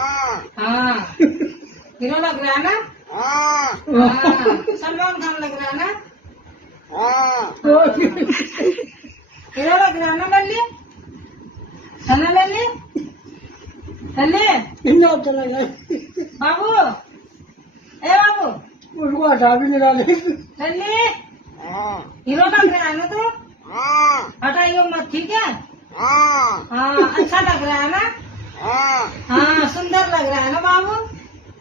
हाँ हीरो लग रहा है ना। हाँ सलमान खान लग रहा है ना। हीरो लग रहा है ना। लल्ली है ना। लल्ली लल्ली बाबू ए बाबू उसको हटा भी नहीं डाले। लल्ली हीरो लग रहा है ना तू। हटाइयो मत ठीक है। हाँ अच्छा लग रहा है ना। हाँ सुंदर लग रहा है ना बाबू।